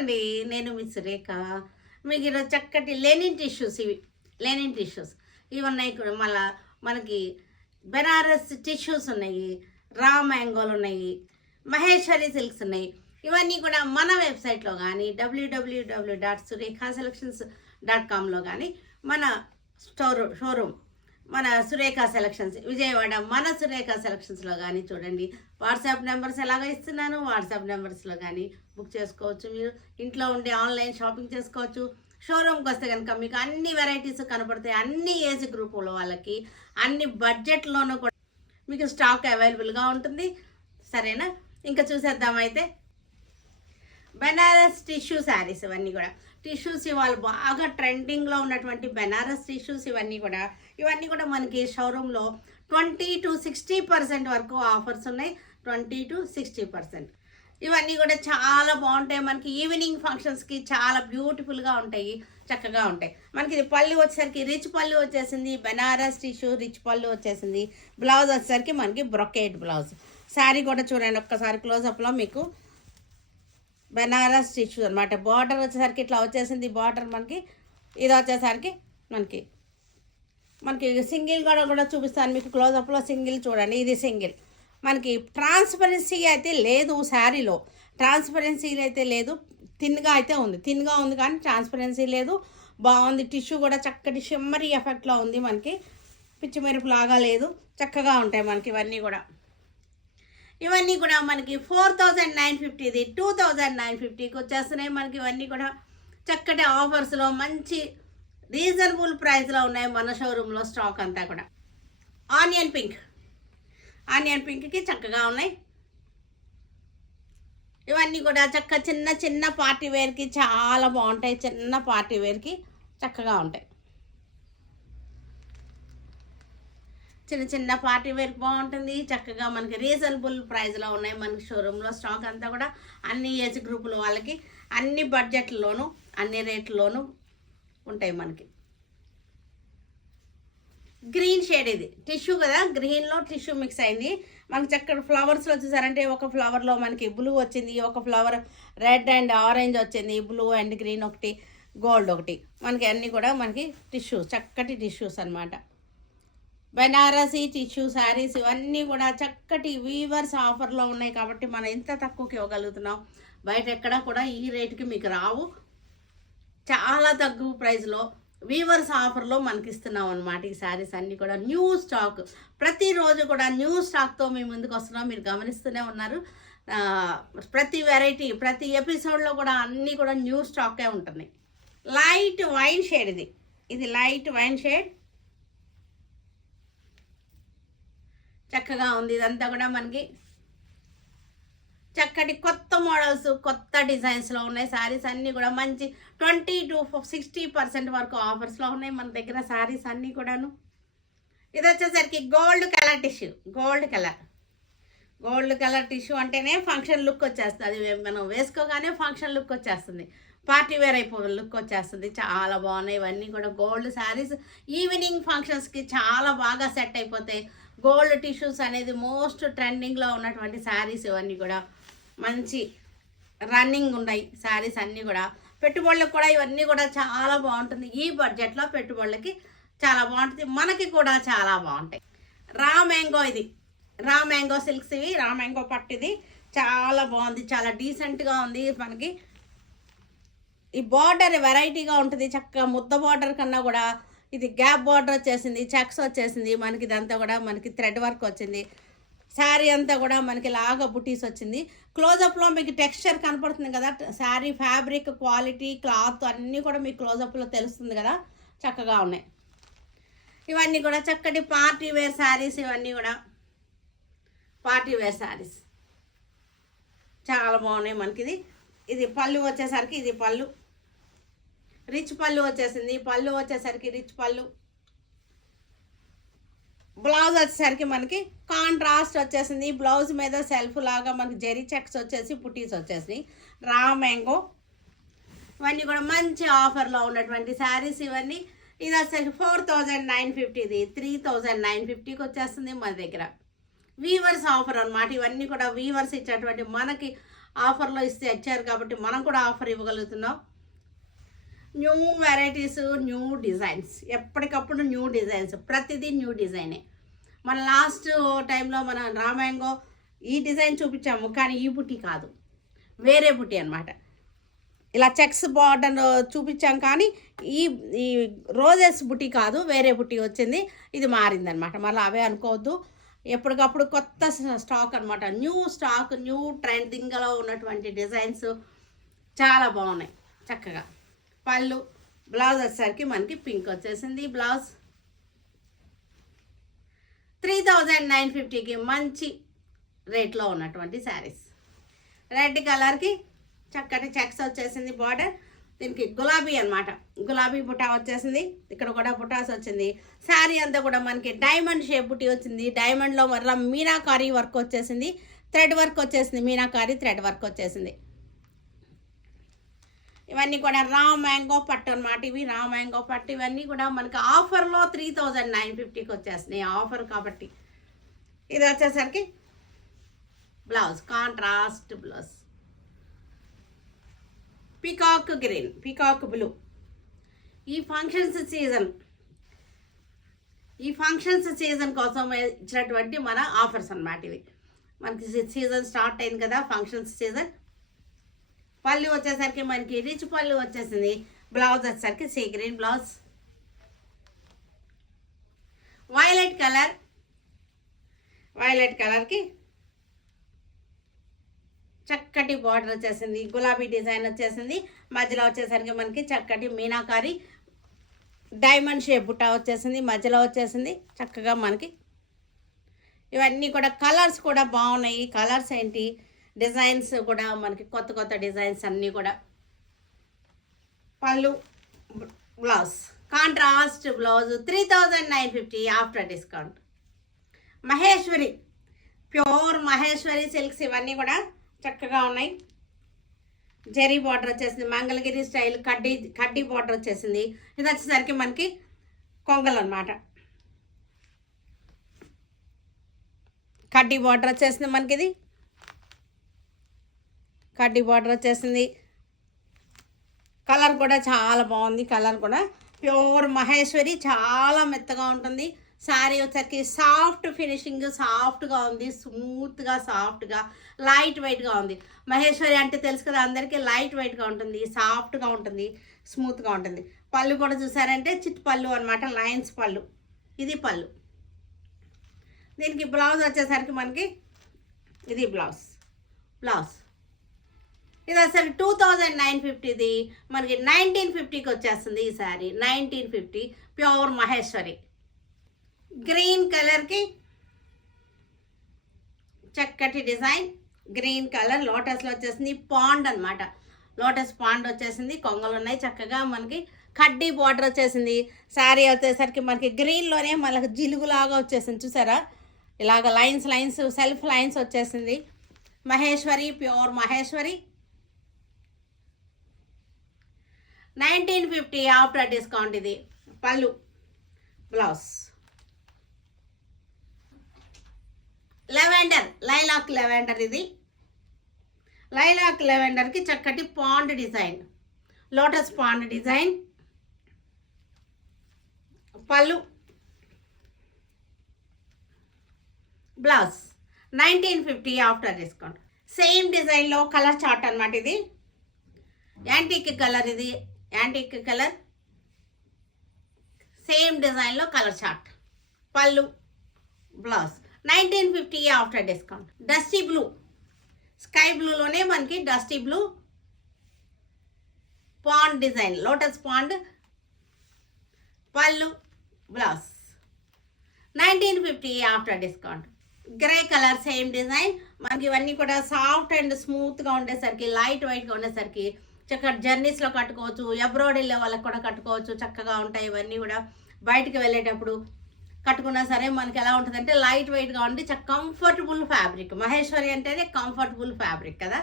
అండి. నేను మీ సురేఖ. మీకు ఈరోజు చక్కటి లెనిన్ టిష్యూస్ ఇవి. లెనిన్ టిష్యూస్ ఇవి ఉన్నాయి. కూడా మళ్ళా మనకి బెనారస్ టిష్యూస్ ఉన్నాయి, రా మ్యాంగోలు ఉన్నాయి, మహేశ్వరి సిల్క్స్ ఉన్నాయి. ఇవన్నీ కూడా మన వెబ్సైట్లో కానీ www.surekhaselections.comలో కానీ మన షోరూమ్ మన సురేఖ సెలక్షన్స్ విజయవాడ మన సురేఖ సెలక్షన్స్లో కానీ చూడండి. వాట్సాప్ నెంబర్స్ ఎలాగ ఇస్తున్నాను, వాట్సాప్ నెంబర్స్లో కానీ బుక్ చేసుకోవచ్చు. మీరు ఇంట్లో ఉండి ఆన్లైన్ షాపింగ్ చేసుకోవచ్చు. షోరూమ్కి వస్తే కనుక మీకు అన్ని వెరైటీస్ కనపడతాయి. అన్ని ఏజ్ గ్రూపుల వాళ్ళకి అన్ని బడ్జెట్లోనూ కూడా మీకు స్టాక్ అవైలబుల్గా ఉంటుంది. సరేనా? ఇంకా చూసేద్దామైతే. బెనారస్ టిష్యూ శారీస్ ఇవన్నీ కూడా టిష్యూస్ ఇవాళ బాగా ట్రెండింగ్లో ఉన్నటువంటి బెనారస్ టిష్యూస్ ఇవన్నీ కూడా మనకి షోరూంలో 20 to 60% వరకు ఆఫర్స్ ఉన్నాయి. 20 to 60%. ఇవన్నీ కూడా చాలా బాగుంటాయి. మనకి ఈవినింగ్ ఫంక్షన్స్కి చాలా బ్యూటిఫుల్గా ఉంటాయి, చక్కగా ఉంటాయి. మనకి ఇది పళ్ళు వచ్చేసరికి రిచ్ పళ్ళు వచ్చేసింది. బెనారస్ టిష్యూ రిచ్ పళ్ళు వచ్చేసింది. బ్లౌజ్ వచ్చేసరికి మనకి బ్రొకేట్ బ్లౌజ్. శారీ కూడా చూడండి ఒక్కసారి క్లోజప్లో మీకు. బెనారస్ టిష్యూ అనమాట. బార్డర్ వచ్చేసరికి ఇట్లా వచ్చేసింది. బార్డర్ మనకి ఇది వచ్చేసరికి మనకి సింగిల్ కూడా చూపిస్తాను మీకు క్లోజప్లో. సింగిల్ చూడండి, ఇది సింగిల్. మనకి ట్రాన్స్పరెన్సీ అయితే లేదు శారీలో. ట్రాన్స్పరెన్సీ అయితే లేదు. థిన్గా అయితే ఉంది. థిన్గా ఉంది కానీ ట్రాన్స్పరెన్సీ లేదు. బాగుంది. టిష్యూ కూడా చక్కటి షిమ్మరీ ఎఫెక్ట్లో ఉంది. మనకి పిచ్చి మెరుపు లాగా లేదు. చక్కగా ఉంటాయి మనకి ఇవన్నీ కూడా మనకి 4950 ఇది 2950కి వచ్చేస్తున్నాయి. మనకి ఇవన్నీ కూడా చక్కటి ఆఫర్స్లో మంచి రీజనబుల్ ప్రైస్లో ఉన్నాయి మన షోరూంలో. స్టాక్ అంతా కూడా ఆనియన్ పింక్కి చక్కగా ఉన్నాయి. ఇవన్నీ కూడా చిన్న చిన్న పార్టీ వేర్కి చాలా బాగుంటాయి. చిన్న పార్టీ వేర్కి చక్కగా ఉంటాయి. చిన్న పార్టీ వేర్ బాగుంటుంది. చక్కగా మనకి రీజనబుల్ ప్రైస్లో ఉన్నాయి మనకి షోరూంలో. స్టాక్ అంతా కూడా అన్ని ఏజ్ గ్రూపుల వాళ్ళకి అన్ని బడ్జెట్లోనూ అన్ని రేట్లోనూ ఉంటాయి మనకి. గ్రీన్ షేడ్ ఇది టిష్యూ కదా, గ్రీన్లో టిష్యూ మిక్స్ అయింది. మనకి చక్కటి ఫ్లవర్స్లో చూసారంటే ఒక ఫ్లవర్లో మనకి బ్లూ వచ్చింది, ఒక ఫ్లవర్ రెడ్ అండ్ ఆరెంజ్ వచ్చింది, బ్లూ అండ్ గ్రీన్ ఒకటి, గోల్డ్ ఒకటి. మనకి అన్నీ కూడా మనకి టిష్యూస్, చక్కటి టిష్యూస్ అనమాట. బెనారసీ టిష్యూ శారీస్ ఇవన్నీ కూడా చక్కటి వీవర్స్ ఆఫర్లో ఉన్నాయి కాబట్టి మనం ఎంత తక్కువకి ఇవ్వగలుగుతున్నాం. బయట ఎక్కడా కూడా ఈ రేటుకి మీకు రావు. చాలా తక్కువ ప్రైస్లో వీవర్స్ ఆఫర్లో మనకి ఇస్తున్నాం అనమాట. ఈ శారీస్ అన్నీ కూడా న్యూ స్టాక్. ప్రతిరోజు కూడా న్యూ స్టాక్తో మేము ముందుకు వస్తున్నాం. మీరు గమనిస్తూనే ఉన్నారు. ప్రతి వెరైటీ ప్రతి ఎపిసోడ్లో కూడా అన్నీ కూడా న్యూ స్టాకే ఉంటుంది. లైట్ వైన్ షేడ్ ఇది లైట్ వైన్ షేడ్ చక్కగా ఉంది. ఇదంతా కూడా మనకి చక్కటి కొత్త మోడల్స్, కొత్త డిజైన్స్లో ఉన్నాయి. శారీస్ అన్నీ కూడా మంచి 20 to 60% వరకు ఆఫర్స్లో ఉన్నాయి మన దగ్గర శారీస్ అన్నీ కూడాను. ఇది వచ్చేసరికి gold colour tissue. Gold colour tissue అంటేనే ఫంక్షన్ లుక్ వచ్చేస్తుంది. అది మనం వేసుకోగానే ఫంక్షన్ లుక్ వచ్చేస్తుంది. పార్టీ వేర్ లుక్ వచ్చేస్తుంది. చాలా బాగున్నాయి ఇవన్నీ కూడా గోల్డ్ శారీస్. ఈవినింగ్ ఫంక్షన్స్కి చాలా బాగా సెట్ అయిపోతాయి. గోల్డ్ టిష్యూస్ అనేది మోస్ట్ ట్రెండింగ్లో ఉన్నటువంటి శారీస్. ఇవన్నీ కూడా మంచి రన్నింగ్ ఉన్నాయి శారీస్ అన్నీ కూడా. పెట్టుబడులకు కూడా ఇవన్నీ కూడా చాలా బాగుంటుంది. ఈ బడ్జెట్లో పెట్టుబడులకి చాలా బాగుంటుంది. మనకి కూడా చాలా బాగుంటాయి. రా మ్యాంగో సిల్క్స్ ఇవి. రా మ్యాంగో పట్టు ఇది చాలా బాగుంది. చాలా డీసెంట్గా ఉంది. మనకి ఈ బార్డర్ వెరైటీగా ఉంటుంది. చక్కగా ముద్ద బార్డర్ కన్నా కూడా ఇది గ్యాప్ బార్డర్ వచ్చేసింది, చెక్స్ వచ్చేసింది. మనకి ఇదంతా కూడా మనకి థ్రెడ్ వర్క్ వచ్చింది. శారీ అంతా కూడా మనకి లాగా బుటీస్ వచ్చింది. క్లోజప్లో మీకు టెక్స్చర్ కనపడుతుంది కదా. శారీ ఫ్యాబ్రిక్ క్వాలిటీ క్లాత్ అన్నీ కూడా మీకు క్లోజప్లో తెలుస్తుంది కదా. చక్కగా ఉన్నాయి ఇవన్నీ కూడా. చక్కటి పార్టీ వేర్ శారీస్. ఇవన్నీ కూడా పార్టీ వేర్ శారీస్ చాలా బాగున్నాయి మనకి. ఇది పళ్ళు వచ్చేసరికి ఇది పళ్ళు రిచ్ పళ్ళు వచ్చేసింది. పళ్ళు వచ్చేసరికి రిచ్ పళ్ళు. బ్లౌజ్ వచ్చేసరికి మనకి కాంట్రాస్ట్ వచ్చేసింది. బ్లౌజ్ మీద సెల్ఫ్ లాగా మనకి జెరీ చెక్స్ వచ్చేసి పుట్టీస్ వచ్చేసినాయి. రా మ్యాంగో ఇవన్నీ కూడా మంచి ఆఫర్లో ఉన్నటువంటి శారీస్ ఇవన్నీ. ఇది వచ్చేసి 4950 ఇది 3950కి వచ్చేస్తుంది మన దగ్గర. వీవర్స్ ఆఫర్ అనమాట. ఇవన్నీ కూడా వీవర్స్ ఇచ్చేటువంటి మనకి ఆఫర్లో ఇచ్చారు కాబట్టి మనం కూడా ఆఫర్ ఇవ్వగలుగుతున్నాం. న్యూ వెరైటీస్, న్యూ డిజైన్స్, ఎప్పటికప్పుడు న్యూ డిజైన్స్, ప్రతిదీ న్యూ డిజైనే. మన లాస్ట్ టైంలో మన రామాయంగో ఈ డిజైన్ చూపించాము, కానీ ఈ బుట్టి కాదు, వేరే బుట్టి అనమాట. ఇలా చెక్స్ బార్డర్ చూపించాం, కానీ ఈ ఈ రోజెస్ బుట్టి కాదు, వేరే బుట్టి వచ్చింది. ఇది మారిందనమాట. మళ్ళీ అవే అనుకోవద్దు, ఎప్పటికప్పుడు కొత్త స్టాక్ అనమాట. న్యూ స్టాక్, న్యూ ట్రెండింగ్లో ఉన్నటువంటి డిజైన్స్ చాలా బాగున్నాయి చక్కగా. పళ్ళు, బ్లౌజ్ వచ్చేసరికి మనకి పింక్ వచ్చేసింది. బ్లౌజ్ 3950కి మంచి రేట్లో ఉన్నటువంటి శారీస్. రెడ్ కలర్కి చక్కటి చెక్స్ వచ్చేసింది బార్డర్. దీనికి గులాబీ అనమాట, గులాబీ బుటా వచ్చేసింది. ఇక్కడ కూడా బుటాస్ వచ్చింది. శారీ అంతా కూడా మనకి డైమండ్ షేప్ బుటీ వచ్చింది. డైమండ్లో మరలా మీనాకారీ వర్క్ వచ్చేసింది, థ్రెడ్ వర్క్ వచ్చేసింది, మీనాకారీ థ్రెడ్ వర్క్ వచ్చేసింది. ఇవన్నీ కూడా రా మ్యాంగో పట్టు అనమాట. ఇవి రా మ్యాంగో పట్టు. ఇవన్నీ కూడా మనకి ఆఫర్లో 3950కి వచ్చేస్తున్నాయి, ఆఫర్ కాబట్టి. ఇది వచ్చేసరికి blouse, contrast blouse, peacock green, peacock blue. ఈ ఫంక్షన్స్ సీజన్ కోసం ఇచ్చినటువంటి మన ఆఫర్స్ అన్నమాట ఇవి. మనకి సీజన్ స్టార్ట్ అయింది కదా, ఫంక్షన్స్ సీజన్. పళ్ళు వచ్చేసరికి మనకి రిచ్ పళ్ళు వచ్చేసింది. బ్లౌజ్ వచ్చేసరికి sea green blouse, violet colour, violet కలర్కి చక్కటి బార్డర్ వచ్చేసింది. గులాబీ డిజైన్ వచ్చేసింది. మధ్యలో వచ్చేసరికి మనకి చక్కటి మీనాకారి డైమండ్ షేప్ బుట్ట వచ్చేసింది, మధ్యలో వచ్చేసింది చక్కగా మనకి. ఇవన్నీ కూడా కలర్స్ కూడా బాగున్నాయి. కలర్స్ ఏంటి, డిజైన్స్ కూడా మనకి కొత్త కొత్త డిజైన్స్ అన్నీ కూడా. పళ్ళు, blouse, contrast blouse 3950 after discount. Maheshwari, pure Maheshwari silks ఇవన్నీ కూడా చక్కగా ఉన్నాయి. జెరీ బార్డర్ వచ్చేసింది, మంగళగిరి స్టైల్ కడ్డీ బార్డర్ వచ్చేసింది. ఇది వచ్చేసరికి మనకి కొంగలు అనమాట. కడ్డీ బార్డర్ వచ్చేసింది మనకి, ఇది కడ్డీ బార్డర్ వచ్చేసింది. కలర్ కూడా చాలా బాగుంది. కలర్ కూడా ప్యూర్ మహేశ్వరి, చాలా మెత్తగా ఉంటుంది. శారీ వచ్చేసరికి సాఫ్ట్ ఫినిషింగ్, సాఫ్ట్గా ఉంది, స్మూత్గా, సాఫ్ట్గా, లైట్ వెయిట్గా ఉంది. మహేశ్వరి అంటే తెలుసు కదా అందరికీ, లైట్ వెయిట్గా ఉంటుంది, సాఫ్ట్గా ఉంటుంది, స్మూత్గా ఉంటుంది. పళ్ళు కూడా చూసారంటే చిట్ పళ్ళు అనమాట, లైన్స్ పళ్ళు. ఇది పళ్ళు. దీనికి బ్లౌజ్ వచ్చేసరికి మనకి ఇది బ్లౌజ్. ఇది అసలు 2950ది మనకి 1950కి వచ్చేస్తుంది ఈ శారీ. 1950 ప్యూర్ మహేశ్వరి. గ్రీన్ కలర్కి చక్కటి డిజైన్, గ్రీన్ కలర్ లోటస్లో వచ్చేసింది. పాండ్ అనమాట, లోటస్ పాండ్ వచ్చేసింది. కొంగలు ఉన్నాయి చక్కగా మనకి. కడ్డీ బార్డర్ వచ్చేసింది. శారీ వచ్చేసరికి మనకి గ్రీన్లోనే మనకి జిలుగులాగా వచ్చేసింది, చూసారా, ఇలాగ లైన్స్ సెల్ఫ్ లైన్స్ వచ్చేసింది. Maheshwari, pure Maheshwari. 1950 after discount. ఇది పళ్ళు, బ్లౌజ్. Lavender, lilac lavender. ఇది లైలాక్ లెవెండర్కి చక్కటి pond design, lotus pond design. పళ్ళు, బ్లౌజ్. 1950 after discount. సేమ్ డిజైన్లో కలర్ చార్ట్ అనమాట. ఇది యాంటిక్ కలర్, ఇది యాంటిక్ కలర్. సేమ్ డిజైన్లో కలర్ చార్ట్. పళ్ళు, blouse. 1950 after discount. Dusty blue, sky బ్లూలోనే మనకి dusty blue pond design, lotus pond. పళ్ళు, blouse. 1950 after discount. Grey colour, same design. మనకి ఇవన్నీ కూడా సాఫ్ట్ అండ్ స్మూత్గా ఉండేసరికి, లైట్ వెయిట్గా ఉండేసరికి చక్కగా జర్నీస్లో కట్టుకోవచ్చు, అబ్రాడ్ వెళ్ళే వాళ్ళకి కూడా కట్టుకోవచ్చు, చక్కగా ఉంటాయి. ఇవన్నీ కూడా బయటికి వెళ్ళేటప్పుడు కట్టుకున్నా సరే మనకి ఎలా ఉంటుందంటే లైట్ వెయిట్గా ఉండి కంఫర్టబుల్ ఫ్యాబ్రిక్. మహేశ్వరి అంటేనే కంఫర్టబుల్ ఫ్యాబ్రిక్ కదా.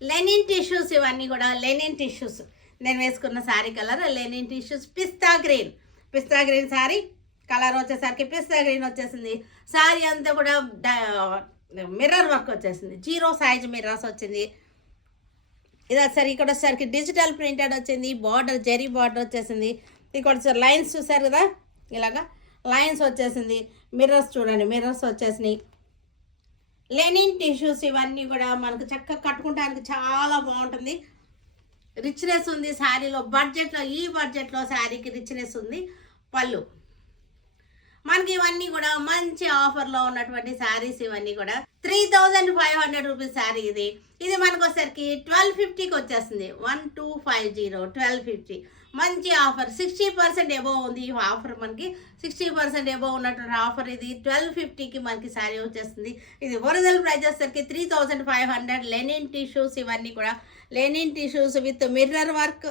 లెనిన్ టిష్యూస్, ఇవన్నీ కూడా లెనిన్ టిష్యూస్. నేను వేసుకున్న sari colour linen tissues. Pista green sari colour వచ్చేసరికి పిస్తా గ్రీన్ వచ్చేసింది. శారీ అంతా కూడా మిర్రర్ వర్క్ వచ్చేసింది, 0 సైజ్ మిర్రర్స్ వచ్చింది. ఇది వచ్చేసరికి ఇక్కడ వచ్చేసరికి డిజిటల్ ప్రింటెడ్ వచ్చింది, బార్డర్ జెరీ బార్డర్ వచ్చేసింది. ఇక్కడ వచ్చేసరి లైన్స్ చూసారు కదా, ఇలాగా లైన్స్ వచ్చేసింది. మిర్రర్స్ చూడండి, మిర్రర్స్ వచ్చేసినాయి. లెనిన్ టిష్యూస్ ఇవన్నీ కూడా మనకు చక్కగా కట్టుకుంటానికి చాలా బాగుంటుంది. రిచ్నెస్ ఉంది శారీలో, బడ్జెట్లో, ఈ బడ్జెట్లో శారీకి రిచ్నెస్ ఉంది. పళ్ళు మనకి ఇవన్నీ కూడా మంచి ఆఫర్లో ఉన్నటువంటి శారీస్. ఇవన్నీ కూడా 3500 రూపీస్ శారీ. ఇది మనకు వచ్చేసరికి 1250కి వచ్చేస్తుంది. 1250 1250 మంచి ఆఫర్. 60% ఎబోవ్ ఉంది ఈ ఆఫర్. మనకి 60% ఎబోవ్ ఉన్నటువంటి ఆఫర్. ఇది 1250కి మనకి శారీ వచ్చేస్తుంది. ఇది ఒరిజినల్ ప్రైస్ వచ్చేసరికి 3500. లెనిన్ టిష్యూస్ ఇవన్నీ కూడా linen tissues with mirror work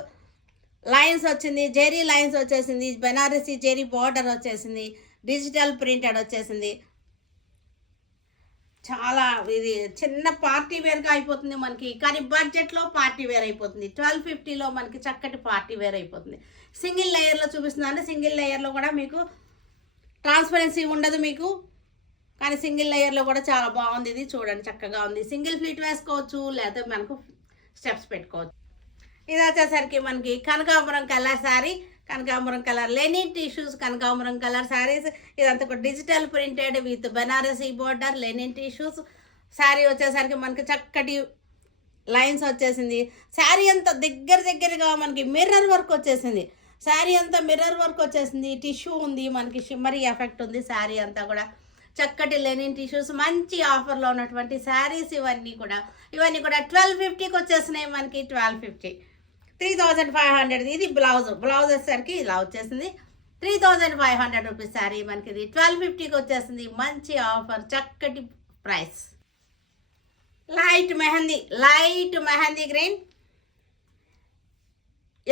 lines వచ్చింది, జెరీ లైన్స్ వచ్చేసింది, బెనారసీ జెరీ బార్డర్ వచ్చేసింది, డిజిటల్ ప్రింటెడ్ వచ్చేసింది. చాలా ఇది చిన్న పార్టీ వేర్గా అయిపోతుంది మనకి, కానీ బడ్జెట్లో పార్టీ వేర్ అయిపోతుంది. 1250లో మనకి చక్కటి పార్టీ వేర్ అయిపోతుంది. సింగిల్ లేయర్లో చూపిస్తున్నాను. సింగిల్ లేయర్లో కూడా మీకు ట్రాన్స్పరెన్సీ ఉండదు మీకు, కానీ సింగిల్ లేయర్లో కూడా చాలా బాగుంది. ఇది చూడండి, చక్కగా ఉంది. సింగిల్ ఫ్లీట్ వేసుకోవచ్చు, లేదా మనకు స్టెప్స్ పెట్టుకోవచ్చు. ఇది వచ్చేసరికి మనకి కనకాంబరం కలర్ శారీ, కనకాంబరం కలర్ లెనిన్ టిష్యూస్, కనకాంబరం కలర్ శారీస్. ఇదంతా కూడా digital printed with Banarasi border linen tissues. Sari వచ్చేసరికి మనకి చక్కటి లైన్స్ వచ్చేసింది. శారీ అంతా దగ్గరగా మనకి మిర్రర్ వర్క్ వచ్చేసింది. శారీ అంతా మిర్రర్ వర్క్ వచ్చేసింది. టిష్యూ ఉంది, మనకి షిమ్మరీ ఎఫెక్ట్ ఉంది. శారీ అంతా కూడా చక్కటి లెనిన్ టిష్యూస్, మంచి ఆఫర్లో ఉన్నటువంటి శారీస్. ఇవన్నీ కూడా 1250కి వచ్చేసినాయి మనకి. 1250 3500. ఇది బ్లౌజ్ వచ్చేసరికి ఇలా వచ్చేసింది. 3500 రూపీస్ శారీ మనకి. ఇది 1250కి వచ్చేసింది. మంచి ఆఫర్, చక్కటి price. Light mehndi green,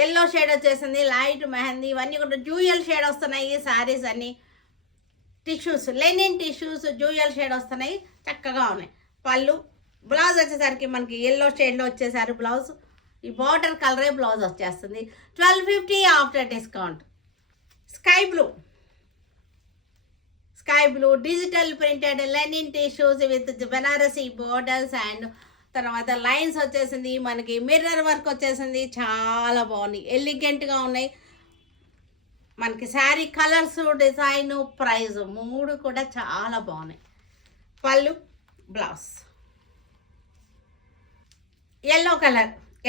yellow shade వచ్చేసింది. లైట్ మెహందీ ఇవన్నీ కూడా డ్యూయల్ షేడ్ వస్తున్నాయి శారీస్ అన్నీ. Tissues linen tissues dual shade వస్తున్నాయి, చక్కగా ఉన్నాయి. పళ్ళు బ్లౌజ్ వచ్చేసరికి మనకి ఎల్లో షేడ్లో వచ్చేసారు బ్లౌజ్. ఈ బార్డర్ కలరే బ్లౌజ్ వచ్చేస్తుంది. 1250 after discount. Sky blue digital printed linen tissues with Banarasi borders and తర్వాత లైన్స్ వచ్చేసింది. మనకి మిర్రర్ వర్క్ వచ్చేసింది. చాలా బాగున్నాయి, ఎలిగెంట్గా ఉన్నాయి. మనకి శారీ కలర్స్, డిజైన్, ప్రైస్ 3 కూడా చాలా బాగున్నాయి. పళ్ళు బ్లౌజ్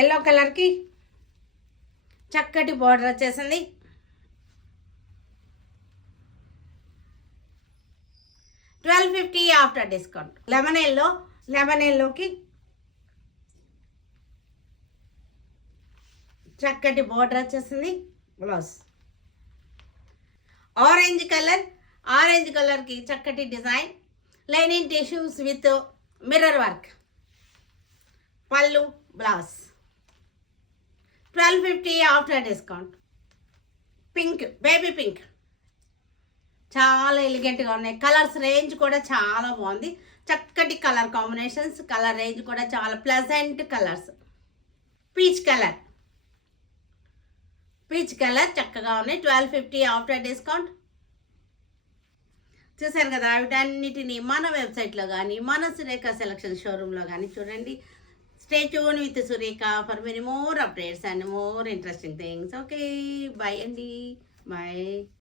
ఎల్లో కలర్కి చక్కటి బార్డర్ వచ్చేసింది. 1250 ఆఫ్టర్ డిస్కౌంట్. లెమన్ ఎల్లోకి చక్కటి బార్డర్ వచ్చేసింది. బ్లౌజ్ ఆరెంజ్ కలర్కి చక్కటి design linen tissues with mirror work. పళ్ళు blouse 1250 after discount. Baby pink చాలా ఎలిగెంట్గా ఉన్నాయి. కలర్స్ రేంజ్ కూడా చాలా బాగుంది. చక్కటి కలర్ కాంబినేషన్స్, కలర్ రేంజ్ కూడా చాలా ప్లెజెంట్ కలర్స్. పీచ్ కలర్ చక్కగా ఉన్నాయి. 1250 ఆఫ్టర్ డిస్కౌంట్. చూసారు కదా, వీటన్నిటిని మన వెబ్సైట్లో కానీ మన సురేఖ సెలక్షన్ షోరూంలో కానీ చూడండి. Stay tuned with Surekha for many more updates and more interesting things. Okay, bye Andy. Bye.